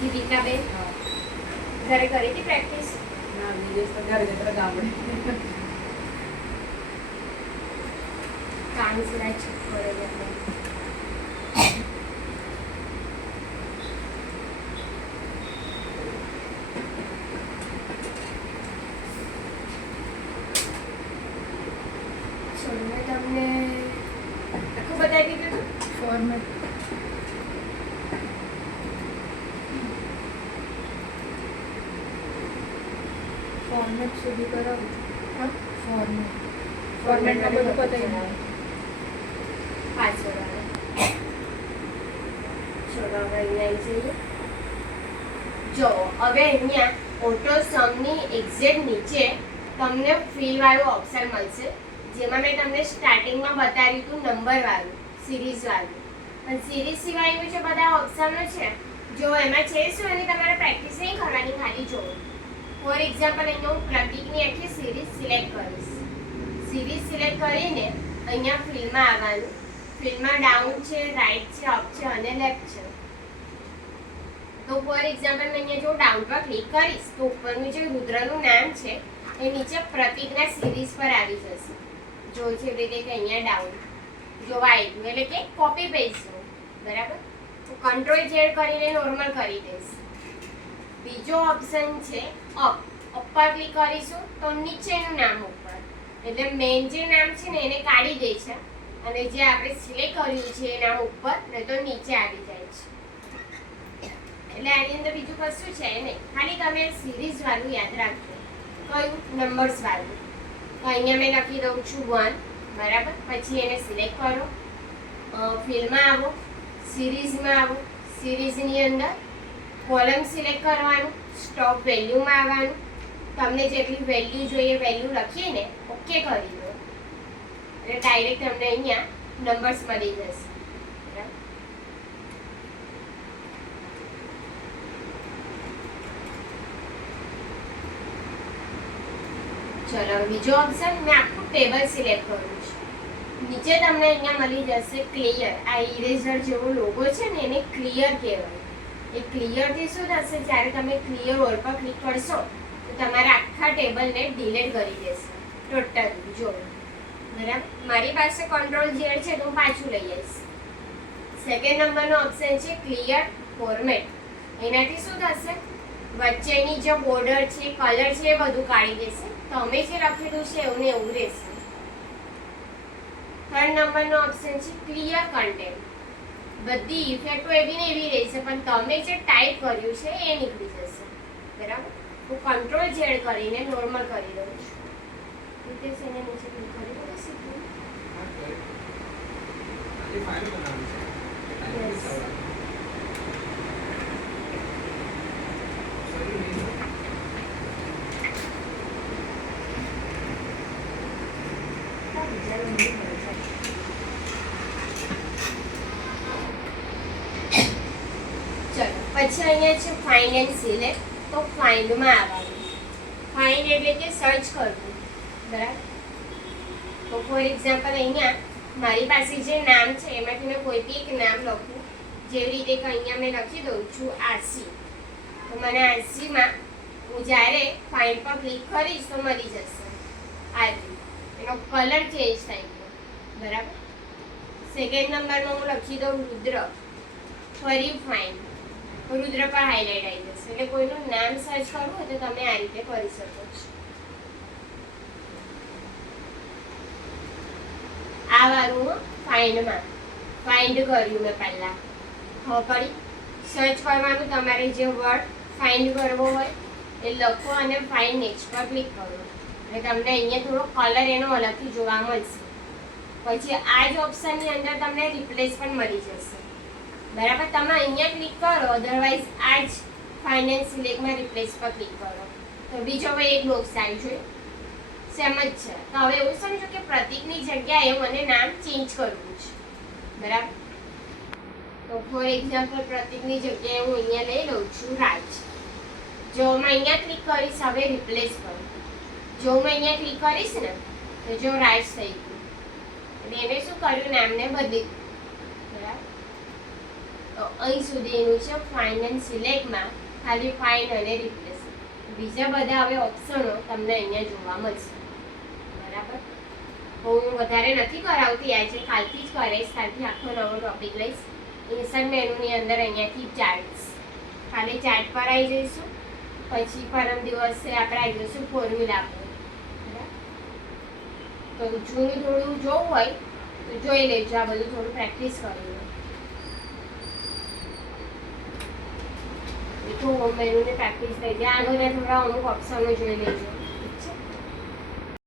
દીપિકાબેન ઘરે કરી હતી પ્રેક્ટિસ? ના, દિવસ તો ઘરે જતા ગામડે. કામ સિવાય ચૂપ કરે છે આપણે. ચલો મેં તમને આખું બતાવી દીધું હતું. ફોર્મેટ સુધી કરાવું. હા, ફોર્મેટમાં બધું પતાવી દઉં. પાછળ આવે. ચલો હવે અહીંયા આવી જઈએ. જો હવે અહીંયા ઓટો સમની એક્ઝેક્ટ નીચે તમને ફિલ વાળું ઓપ્શન મળશે, જેમાં મેં તમને સ્ટાર્ટિંગમાં બતાવ્યું હતું નંબર વાળું, સિરીઝ વાળું. પણ સિરીઝ સિવાયનું જે બધા ઓપ્શનો છે, જો એમાં છે શું, એની તમારે પ્રેક્ટિસ નહીં કરવાની, ખાલી જોવો. ફોર એક્ઝામ્પલ અહીંયા હું પ્રતીકની આખી સિરીઝ સિલેક્ટ કરીશ. સિરીઝ સિલેક્ટ કરીને અહીંયા ફિલ્ડમાં આવવાનું. ફિલ્ડમાં ડાઉન છે, રાઈટ છે, અપ છે અને લેફ્ટ છે. તો ફોર એક્ઝામ્પલ મેં અહીંયા જો ડાઉન પર ક્લિક કરીશ તો ઉપરનું જે રુદ્રનું નામ છે એ નીચે પ્રતીકના સિરીઝ પર આવી જશે. જો છે રીતે કે અહીંયા ડાઉન જોવા આવ્યું, એટલે કે કોપી પેસ્ટ બરાબર. તો કંટ્રોલ ઝેડ કરીને નોર્મલ કરી દઈશ. બીજો ઓપ્શન છે અપ. અપ પર ક્લિક કરીશું તો નીચેનું નામ ઉપર, એટલે મેઇન જે નામ છે ને એને કાઢી દે છે અને જે આપણે સિલેક્ટ કર્યું છે એ નામ ઉપર ને તો નીચે આવી જાય છે. એટલે આની અંદર બીજું કશું છે નહીં, ખાલી તમે સિરીઝ વાળું યાદ રાખજો. કયું? નંબર્સ વાળું. તો અહીંયા મેં લખી દઉં છું 1 બરાબર. પછી એને સિલેક્ટ કરો, ફિલ્ડમાં આવો, સિરીઝમાં આવો, સિરીઝની અંદર કોલમ સિલેક્ટ કરવાનું, સ્ટોપ વેલ્યુમાં આવવાનું. તમને જેટલી વેલ્યુ જોઈએ વેલ્યુ લખીને ઓકે કરી દો એટલે ડાયરેક્ટ તમને અહીંયા નંબર્સ મળી જશે. ચલો બીજો ઓપ્શન મેં આખું ટેબલ સિલેક્ટ કર્યું છે. નીચે તમને અહીંયા મળી જશે ક્લિયર. આ ઇરેઝર જેવો લોગો છે ને એને ક્લિયર કહેવાય. એ ક્લિયરથી શું થશે, જ્યારે તમે ક્લિયર ઓલ પર ક્લિક કરશો તો તમારા આખા ટેબલને ડિલીટ કરી દેશે ટોટલી. જો બરાબર, મારી પાસે કંટ્રોલ ઝેડ છે તો હું પાછું લઈ આવીશ. સેકન્ડ નંબરનો ઓપ્શન છે ક્લિયર ફોર્મેટ. એનાથી શું થશે, વચ્ચેની જે બોર્ડર છે, કલર છે એ બધું કાઢી દેશે. તમે જે લખેલું છે એવું ને એવું રહેશે. થર્ડ નંબરનો ઓપ્શન છે ક્લિયર કન્ટેન્ટ. બધી ઇફેક્ટો એવી ને એવી રહેશે પણ તમે જે ટાઈપ કર્યું છે એ નીકળી જશે. બરાબર. હું કંટ્રોલ ઝેડ કરીને નોર્મલ કરી દઉં છું. રીતે એને નીચે ક્લિક કરી દઉં સીધું. પછી અહીંયા છે ફાઇન્ડ એન્ડ સિલેક્ટ. તો ફાઇન્ડમાં આવવાનું. ફાઇન્ડ એટલે કે સર્ચ કરવું બરાબર. તો ફોર એક્ઝામ્પલ અહીંયા મારી પાસે જે નામ છે એમાંથી મેં કોઈ બી એક નામ લખું, જેવી રીતે કે અહીંયા મેં લખી દઉં છું આરસી. તો મને આરસીમાં હું જ્યારે ફાઇન્ડ પર ક્લિક કરીશ તો મળી જશે આરસી. એનો કલર ચેન્જ થઈ ગયો બરાબર. સેકન્ડ નંબરમાં હું લખી દઉં રુદ્ર. ફરી ફાઇન્ડ, રુદ્ર પર હાઇલાઇટ આવી જશે. એટલે કોઈનું નામ સર્ચ કરવું હોય તો તમે આ રીતે કરી શકો છો. આ વાળું ફાઇન્ડમાં ફાઇન્ડ કર્યું મેં પહેલા. હવે કરી સર્ચ કરવાનું, તમારે જે વર્ડ ફાઇન્ડ કરવો હોય એ લખો અને ફાઇન્ડ નેક્સ્ટ પર ક્લિક કરો એટલે તમને અહીંયા થોડો કલર એનો અલગથી જોવા મળશે. પછી આ જ ઓપ્શનની અંદર તમને રિપ્લેસ પણ મળી જશે બરાબર. તમે અહીંયા ક્લિક કરો, અધરવાઇઝ આ જ ફાઇન્ડ એન્ડ સિલેક્ટમાં રિપ્લેસ પર ક્લિક કરો તો બીજો ભાઈ એક બોક્સ આવી જોઈએ સેમ જ છે. તો હવે એવું સમજો કે પ્રતીકની જગ્યાએ મને નામ ચેન્જ કરવું છે બરાબર. તો ફોર એક્ઝામ્પલ પ્રતીકની જગ્યાએ હું અહીંયા લઈ લઉં છું રાજ. જો હું અહીંયા ક્લિક કરીશ, હવે રિપ્લેસ કરું. જો હું અહીંયા ક્લિક કરીશ ને તો જો રાજ થઈ ગયું. એટલે એને શું કર્યું, નામને બદલી દીધું બરાબર. તો અહીં સુધીનું છે ફાઇન્ડ એન્ડ સિલેક્ટમાં ખાલી ફાઇન્ડ અને રિપ્લેસ. બીજા બધા હવે ઓપ્શનો તમને અહીંયા જોવા મળશે. બરાબર, હું વધારે નથી કરાવતી, આજે કાલથી જ કરીશ. કાલથી આખો નવો ટોપિક લઈશ. ઇન્સર્ટ મેનુની અંદર અહીંયાથી ચાર્ટ્સ, ખાલી ચાર્ટ પર આવી જઈશું. પછી પરમ દિવસે આપણે આવી જઈશું ફોર્મ્યુલા પર. તો જૂનું થોડું જોવું હોય તો જોઈ લેજો, આ બધું થોડું પ્રેક્ટિસ કરી લો. તો હોમ મેનુની પ્રેક્ટિસ થઈ જાય. આગળના થોડા અમુક ઓપ્શનો જોઈ લેજો.